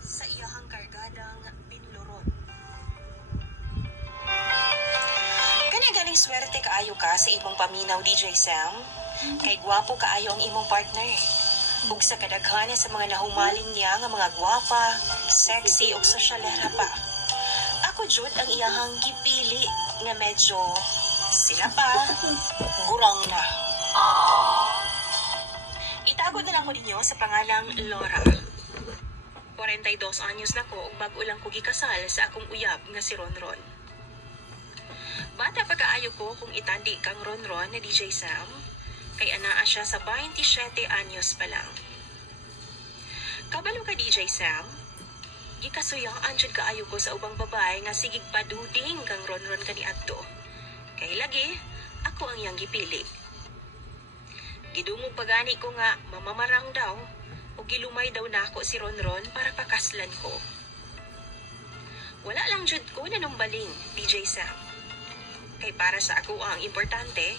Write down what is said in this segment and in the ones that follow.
sa iyahang kargadang binluron. Ganing swerte kaayo ka sa imong paminaw, DJ Sam. Kay gwapo kaayo ang imong partner. Ug sa kadaghan sa mga nahumaling niya nga mga gwapa, sexy ug sosyalera pa. Ako jud ang iyahang gipili nga medyo sila pa gurang na. Itago na lang ko ninyo sa pangalang Laura. 42 anyos na ko ug bag-o lang ko gikasal sa akong uyab nga si Ronron. Bata pa kaayo ko kung itandi kang Ronron na DJ Sam, kay anaa siya sa 27 anyos pa lang. Kabalo ka DJ Sam, gikasuyaan jud kaayo ko sa ubang babae nga sigig paduding kang Ronron kaniadto. Kay lagi, ako ang iyang gipili. Gidungog pagani ko nga mamamarang daw o gilumay daw nako si Ronron para pakaslan ko. Wala lang jud ko nanumbaling, DJ Sam. Kay para sa ako ang importante,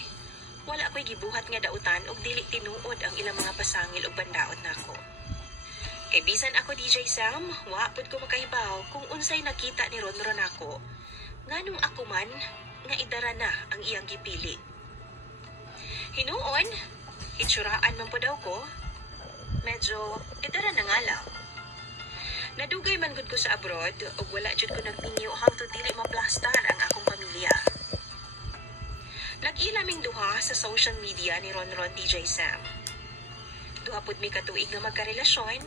wala ko'y gibuhat nga dautan og dili tinuod ang ilang mga pasangil og bandaot nako. Kay bisan ako DJ Sam, wa pud ko makahibaw kung unsay nakita ni Ronron nako. Nganong ako man nga idara na ang iyang gipili. Hinuon, hitsuraan man po daw ko, medyo idara na nga lang. Nadugay man gud ko sa abroad ug wala jud ko nagminyo hangtod dili maplastar ang akong pamilya. Nag-ilaming duha sa social media ni Ronron DJ Sam. Duha pud mi katuig nga magkarelasyon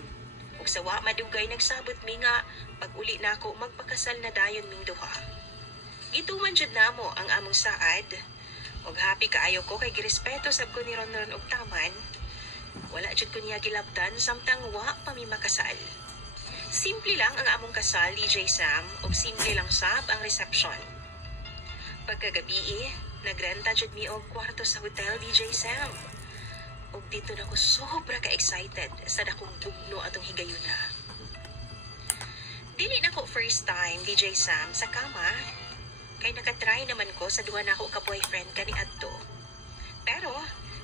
ug sa wa madugay nagsabot mi nga pag-uli nako magpakasal na dayon ming duha. Gituman jud namo ang among saad ug happy kaayo ko kay girespeto sab ko ni Ronron og taman. Wala jud ko niya gilabdan samtang wa pa mi makasal. Simple lang ang among kasal DJ Sam ug simple lang sab ang reception. Pagkagabi nagrenta jud mi og kwarto sa hotel DJ Sam. Ug dito na ko sobra ka-excited sa dakong bugno atong higayuna. Dili na ko first time DJ Sam sa kama. Kay nakatry naman ko sa duha nako ka boyfriend kaniadto. Pero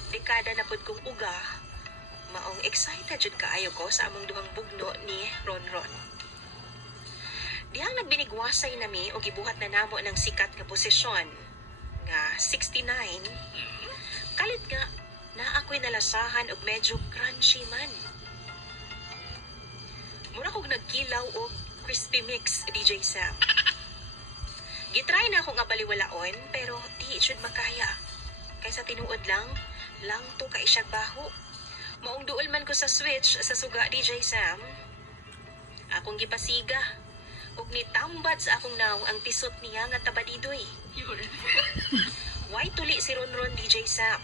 dekada na pud kong uga, maong excited jud kaayo ko sa among duhang bugno ni Ronron. Dihang nagbinigwasay nami o gibuhat na namo ng sikat nga posisyon nga 69, kalit nga na ako'y nalasahan og medyo crunchy man. Mura kog nagkilaw og crispy mix DJ Sam. Gitry na ako nga baliwalaon pero di jud makaya. Kaysa tinuod lang to kay siya baho. Maong duol man ko sa switch sa suga DJ Sam. Akong gipasiga ug nitambad sa akong naong ang tisot niya nga tabadidoy. Why tuli si Ronron DJ Sam?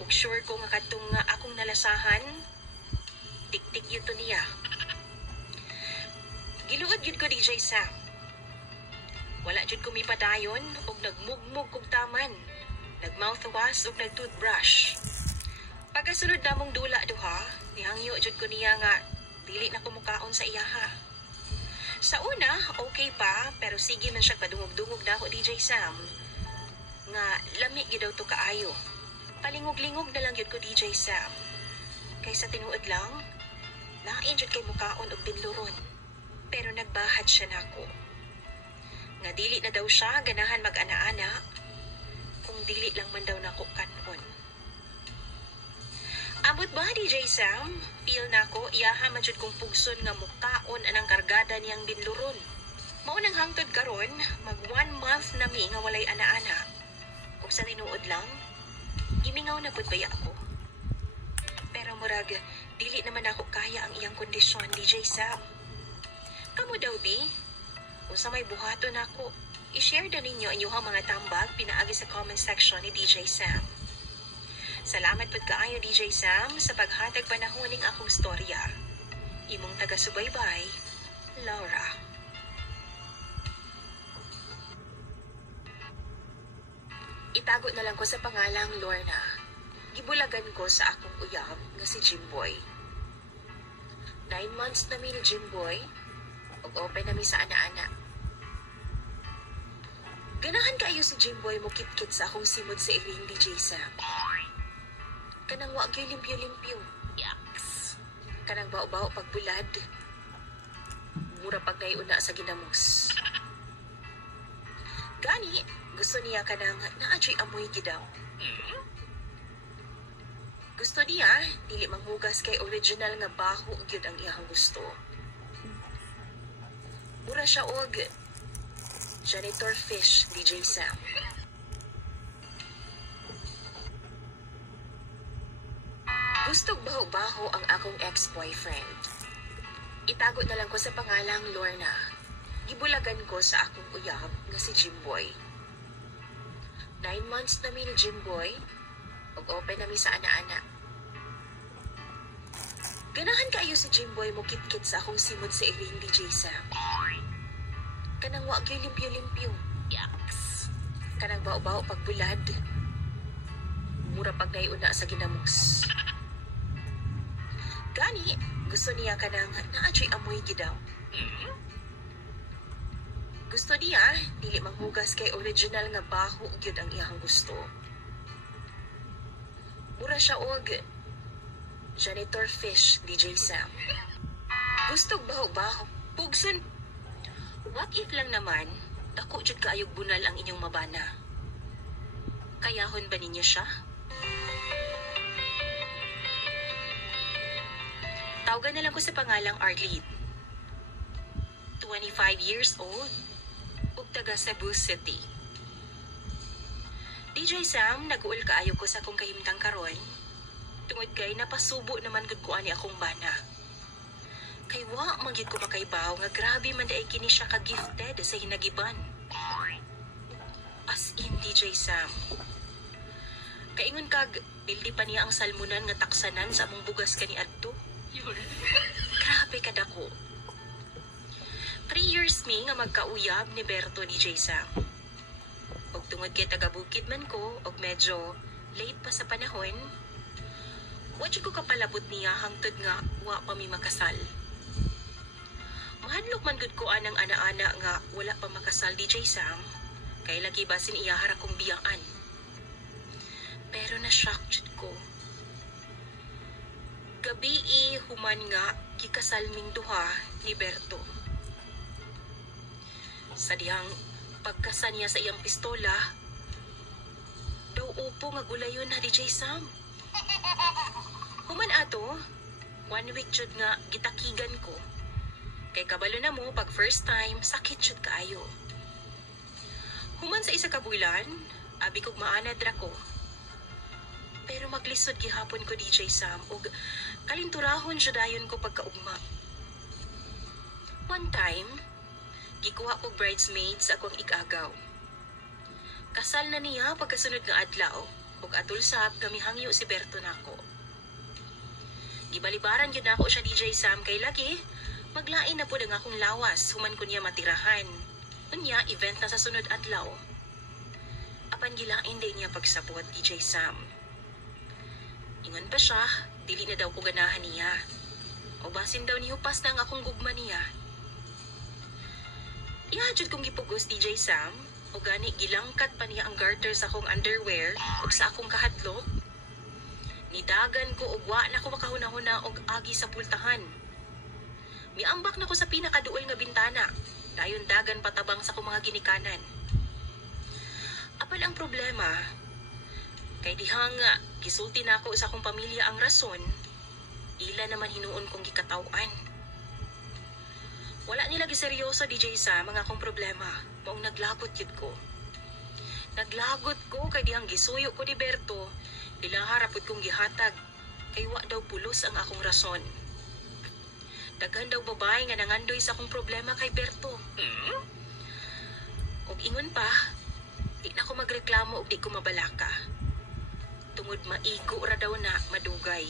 Ug sure ko nga kadtong nga akong nalasahan, tik-tik yun to niya. Giluod yun ko DJ Sam. Wala jud ko mipadayon ug nagmugmug kog taman. Nagmouthwash ug nagtoothbrush. Pagkasunod namong dula duha, nihangyo jud ko niya nga dili na kumukaon sa iyaha. Sa una, okay pa, pero sige man siya padungog-dungog na ako DJ Sam. Nga lami gyud daw to kaayo. Palingog-lingog na lang yun ko DJ Sam. Kaysa tinuod lang, lain jud kay mukaon og binluron. Pero nagbahad siya nako. Nga dili na daw siya ganahan mag-ana-ana kung dili lang man daw nako kanon. Ambot ba DJ Sam? Feel nako iyaha man jud kong pugson nga mukaon anang kargada niyang binluron. Mao nang hangtod karon, mag 1 month na mi nga walay ana-ana. Kung sa tinuod lang, gimingaw na pud baya ako. Pero murag dili naman ako kaya ang iyang kondisyon DJ Sam. Kamo daw bi? Unsa may buhaton nako? I-share daw ninyo inyong mga tambag pinaagi sa comment section ni DJ Sam. Salamat pud kaayo DJ Sam sa paghatag panahon ning akong storya. Imong taga-subaybay, Laura. Itago na lang ko sa pangalang Lorna. Gibulagan ko sa akong uyab nga si Jimboy. 9 months na mi ni Jimboy ug open na mi sa ana-ana. Ganahan kaayo si Jimboy mo kit-kit sa akong simod sa iring DJ Sam. Kanang wa gyud limpyo-limpyo. Yaks. Kanang bao-bao pagbulad. mura pag naiuna sa ginamos. Gani, gusto niya ka nang naadyo'y amoy gidaw. Gusto niya, dili manghugas kay original nga baho gyud ang iyang gusto. Mura siya og janitor fish, DJ Sam. Gustog baho-baho ang akong ex-boyfriend. Itago na lang ko sa pangalang Lorna. Gibulagan ko sa akong uyab nga si Jimboy. 9 months na mi ni Jimboy, ug open na mi sa ana-ana. Ganahan kaayo si Jimboy mo kit-kit sa akong simod sa iring DJ Sam. Kanang wa gyud limpyo-limpyo. Yaks. Kanang bao-bao pagbulad. Mura pag naiuna sa ginamos. Gani, gusto niya ka nang naadyo'y amoy gidaw. Gusto niya, dili manghugas kay original nga baho gyud ang iyang gusto. Mura siya og janitor fish, DJ Sam. Gustog baho-baho. Pugson. What if lang naman, dako jud kaayog bunal ang inyong mabana? Kayahon ba ninyo siya? Tawagan na lang ko sa pangalang Arlene. 25 years old, ug taga Cebu City. DJ Sam, nag-uol kaayo ko sa akong kahimtang karon. Tungod kay napasubo naman gud ko ani akong bana. Kay wa man gyud ko makaibaw nga grabe man daay kini siya ka-gifted sa hinagiban. As in DJ Sam. Kaingon kag bildi pa niya ang salmunan nga taksanan sa among bugas kaniadto. Grabe kadako. 3 years mi nga magkauyab ni Berto DJ Sam. Og tungod kay taga-bukid man ko og medyo late pa sa panahon, wa jud ko kapalabot niya hangtod nga wa pa mi makasal. Mahadlok man gud ko anang ana-ana nga wala pa makasal DJ Sam, kay lagi basin iyahara kong biyaan. Pero na-shock jud ko. Gabi human nga gikasal ming duha ni Berto. Sa dihang pagkasa niya sa iyang pistola, daw upo nga gulayon na DJ Sam. Human ato, 1 week jud nga gitakigan ko. Kay kabalo na mo pag first time, sakit jud kaayo. Human sa isa ka bulan, abi kog maanad ra ko. Pero maglisod gihapon ko DJ Sam ug kalinturahon jud dayon ko pagkaugma. One time, gikuha ko bridesmaids akong igagaw. Kasal na niya pagkasunod nga adlaw ug atol sab kami hangyo si Berto nako. Gibalibaran gyud nako siya DJ Sam kay lagi maglain na pud ang akong lawas human ko niya matirahan. Unya event na sa sunod adlaw. Apan gilain din niya pagsabot DJ Sam. Ingon pa siya, dili na daw ko ganahan niya. O basin daw ni hupas na ang akong gugma niya. Ihadjud kong gipugos DJ Sam, o gani gilangkat pa niya ang garter sa akong underwear o sa akong kahadlok. Nidagan ko og wa na ko makahuna-huna og agi sa pultahan. Miambak na ko sa pinakaduol nga bintana, dayon dagan patabang sa akong mga ginikanan. Apan ang problema, kay dihang gisulti na ako sa akong pamilya ang rason, ila naman hinuon kong gikatawan. Wala nila giseryoso DJ sa mga akong problema, maong naglagot yun ko. Naglagot ko kay dihang gisuyo ko ni Berto, ilaharapod kong gihatag, kay wa daw pulos ang akong rason. Daghan daw babae nga nangandoy sa akong problema kay Berto. Og ingon pa, di na ako magreklamo og di ko mabalaka. Tungod maigo ra daw na madugay.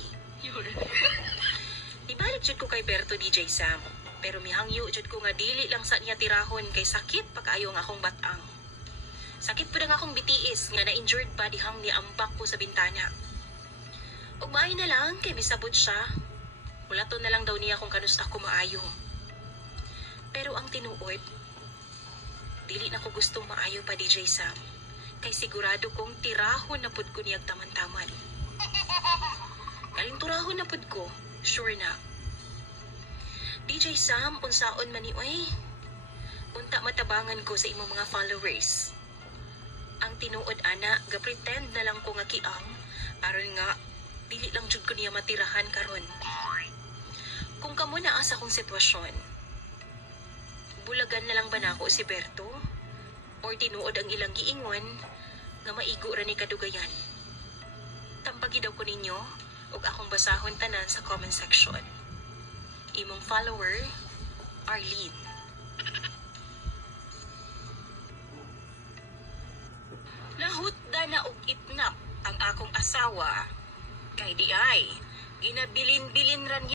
Ibalik jud ko kay Berto DJ Sam, pero mihangyo jud ko nga dili lang sa niya tirahon kay sakit pa kaayo nga akong batang. Sakit pa nga akong bitiis nga na-injured pa dihang niambak ko sa bintana. Ug maayo na lang kay misabot siya. Ulaton na lang daw niya kung kanusta ko maayo. Pero ang tinuod, dili na ko gustong maayo pa DJ Sam. Kay sigurado kong tirahon na pud ko niyag taman-taman. Kalinturahon na pud ko, sure na. DJ Sam, unsaon man ni oy. Unta matabangan ko sa imong mga followers. Ang tinuod ana, ga-pretend na lang ko nga kiang, aron nga dili lang jud ko niya matirahan karon. Kung kamo naa sa akong sitwasyon, bulagan na lang ba nako si Berto? Or tinuod ang ilang giingon nga maigo ra ni kadugayan? Tampagi daw ko ninyo ug akong basahon tanan sa comment section. Imong follower, Arlene. Nahutda na og itnap ang akong asawa. Kay di ay, ginabilin-bilin ran